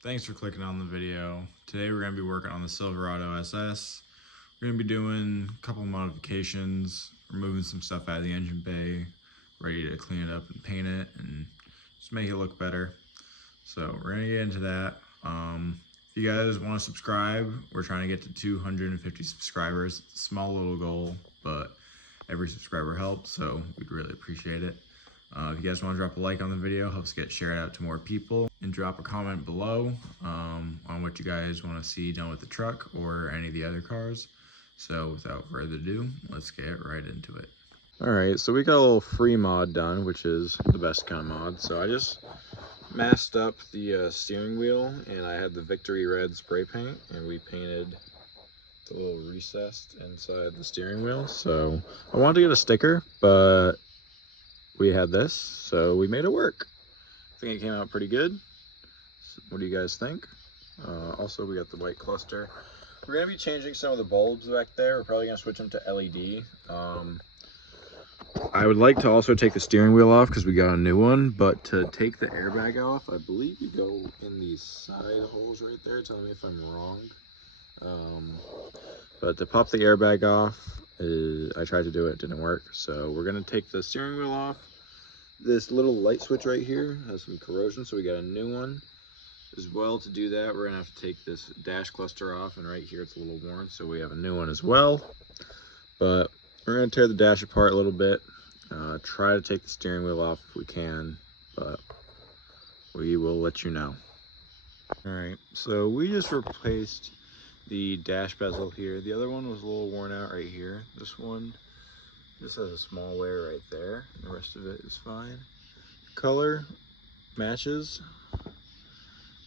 Thanks for clicking on the video. Today we're going to be working on the Silverado SS. We're going to be doing a couple modifications, removing some stuff out of the engine bay, ready to clean it up and paint it and just make it look better. So we're going to get into that. If you guys want to subscribe, we're trying to get to 250 subscribers. It's a small little goal, but every subscriber helps, so we'd really appreciate it. If you guys want to drop a like on the video, helps get shared out to more people, and drop a comment below on what you guys want to see done with the truck or any of the other cars. So without further ado, let's get right into it. All right, so we got a little free mod done, which is the best kind of mod. So I just masked up the steering wheel, and I had the Victory Red spray paint, and we painted the little recessed inside the steering wheel. So I wanted to get a sticker, but we had this, so we made it work. I think it came out pretty good. What do you guys think? Also, we got the white cluster. We're going to be changing some of the bulbs back there. We're probably going to switch them to LED. I would like to also take the steering wheel off because we got a new one, but to take the airbag off, I believe you go in these side holes right there. Tell me if I'm wrong. But to pop the airbag off, I tried to do it, didn't work. So we're going to take the steering wheel off. This little light switch right here has some corrosion, so we got a new one. As well, to do that, we're gonna have to take this dash cluster off, and right here it's a little worn, so we have a new one as well. But we're gonna tear the dash apart a little bit, try to take the steering wheel off if we can, but we will let you know. All right, so we just replaced the dash bezel here. The other one was a little worn out right here. This one just has a small wear right there. The rest of it is fine. Color matches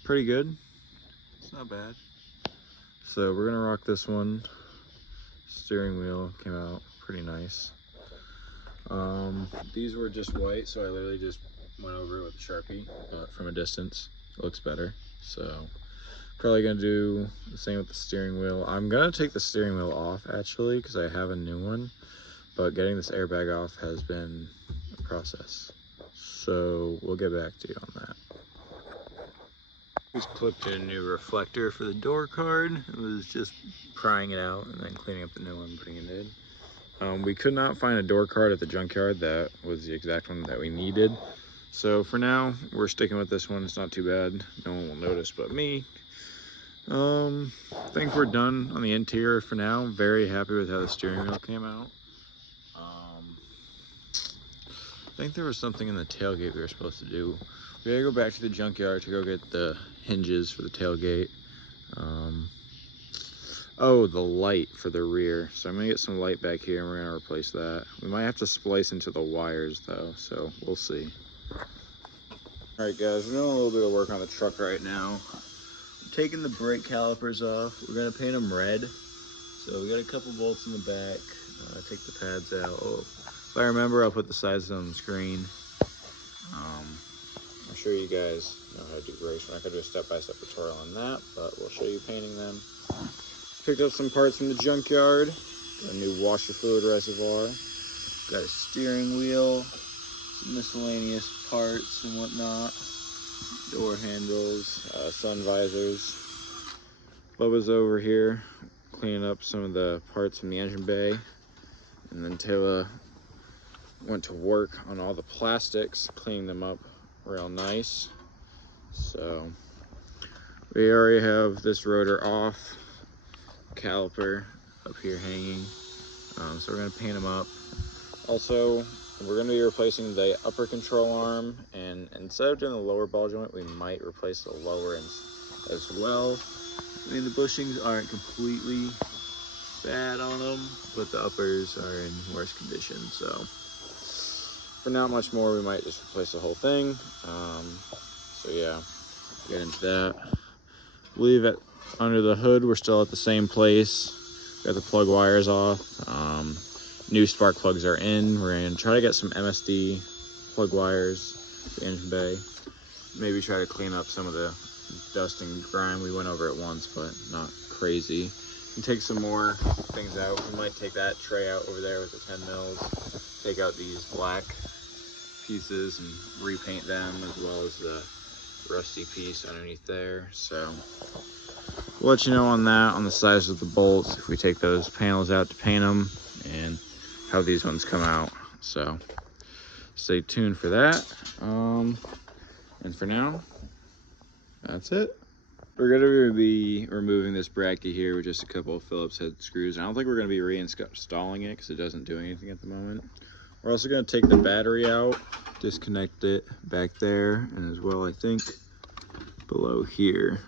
pretty good. It's not bad. So we're gonna rock this one. Steering wheel came out pretty nice. These were just white, so I literally just went over it with a Sharpie, but from a distance it looks better. So probably gonna do the same with the steering wheel. I'm gonna take the steering wheel off actually because I have a new one, but getting this airbag off has been a process. So we'll get back to you on that. Just clipped in a new reflector for the door card. It was just prying it out and then cleaning up the new one, putting it in. We could not find a door card at the junkyard that was the exact one that we needed. So for now, we're sticking with this one. It's not too bad. No one will notice but me. I think we're done on the interior for now. Very happy with how the steering wheel came out. I think there was something in the tailgate we were supposed to do. We gotta go back to the junkyard to go get the hinges for the tailgate. Oh, the light for the rear. So I'm gonna get some light back here and we're gonna replace that. We might have to splice into the wires though, so we'll see. All right guys, we're doing a little bit of work on the truck right now. I'm taking the brake calipers off. We're gonna paint them red. So we got a couple bolts in the back. Take the pads out. Oh, if I remember, I'll put the sizes on the screen. I'm sure you guys know how to do brakes. We're not going to do a step-by-step tutorial on that, but we'll show you painting them. Picked up some parts from the junkyard. Got a new washer fluid reservoir. Got a steering wheel, some miscellaneous parts and whatnot. Door handles, sun visors. Bubba's over here cleaning up some of the parts from the engine bay. And then Taylor went to work on all the plastics, cleaning them up real nice. So we already have this rotor off, caliper up here hanging. So we're gonna paint them up. Also, we're gonna be replacing the upper control arm, and instead of doing the lower ball joint, we might replace the lower as well. I mean, the bushings aren't completely bad on them, but the uppers are in worse condition. So for not much more, we might just replace the whole thing. So yeah, get into that. Leave it under the hood. We're still at the same place. Got the plug wires off. New spark plugs are in. We're gonna try to get some MSD plug wires, the engine bay. Maybe try to clean up some of the dust and grime. We went over it once, but not crazy. And take some more things out. We might take that tray out over there with the 10 mils. Take out these black pieces and repaint them, as well as the rusty piece underneath there. So we'll let you know on that, on the size of the bolts, if we take those panels out to paint them, and how these ones come out. So stay tuned for that. And for now, that's it. We're going to be removing this bracket here with just a couple of Phillips head screws. I don't think we're going to be reinstalling it because it doesn't do anything at the moment. We're also going to take the battery out, disconnect it back there, and as well, I think below here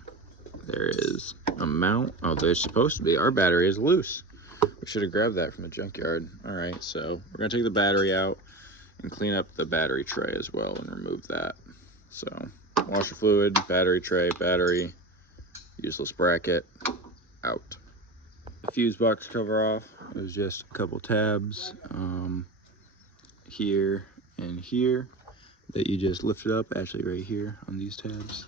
there is a mount. Oh, there's supposed to be. Our battery is loose. We should have grabbed that from the junkyard. All right, so we're going to take the battery out and clean up the battery tray as well and remove that. So washer fluid, battery tray, battery, useless bracket, out. The fuse box cover off. It was just a couple tabs here and here that you just lifted up, actually right here on these tabs,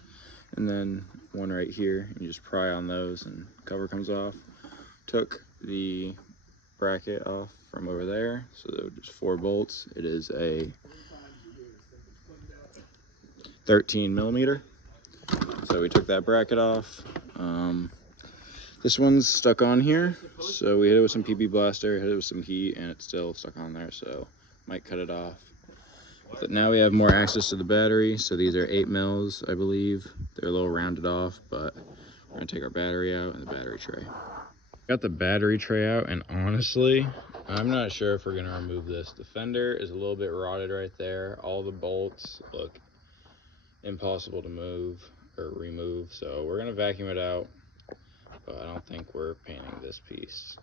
and then one right here. You just pry on those and cover comes off. Took the bracket off from over there, so there were just 4 bolts. It is a 13mm. So we took that bracket off. This one's stuck on here, so we hit it with some PB blaster, hit it with some heat, and it's still stuck on there, so might cut it off. But now we have more access to the battery, so these are 8mm, I believe. They're a little rounded off, but we're gonna take our battery out and the battery tray. Got the battery tray out, and honestly, I'm not sure if we're gonna remove this. The fender is a little bit rotted right there. All the bolts look impossible to move or remove, so we're gonna vacuum it out, but I don't think we're painting this piece.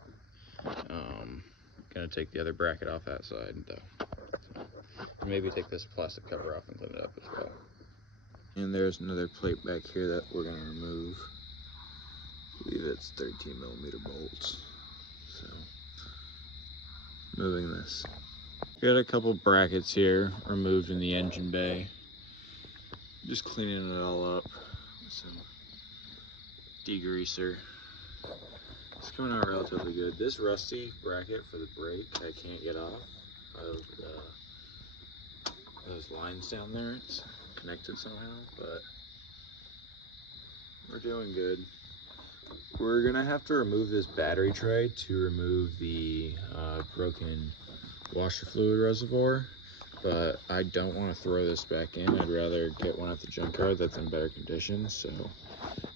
Gonna take the other bracket off that side though. So maybe take this plastic cover off and clean it up as well. And there's another plate back here that we're gonna remove. I believe it's 13mm bolts. So moving this. Got a couple brackets here removed in the engine bay. Just cleaning it all up with some degreaser. It's coming out relatively good. This rusty bracket for the brake I can't get off of those lines down there. It's connected somehow, but we're doing good. We're gonna have to remove this battery tray to remove the broken washer fluid reservoir, but I don't want to throw this back in. I'd rather get one at the junkyard that's in better condition. So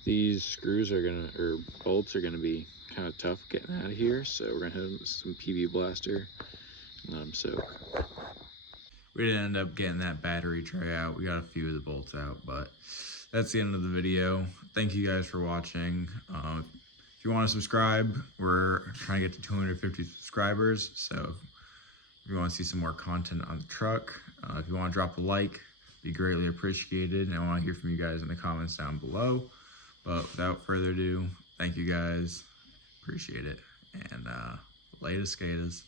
these screws are gonna, or bolts are gonna be kind of tough getting out of here. So we're gonna hit them with some PB blaster and let them soak. We didn't end up getting that battery tray out. We got a few of the bolts out, but that's the end of the video. Thank you guys for watching. If you want to subscribe, we're trying to get to 250 subscribers. So if you want to see some more content on the truck, if you want to drop a like, be greatly appreciated. And I want to hear from you guys in the comments down below. But without further ado, thank you guys. Appreciate it. And later, skaters.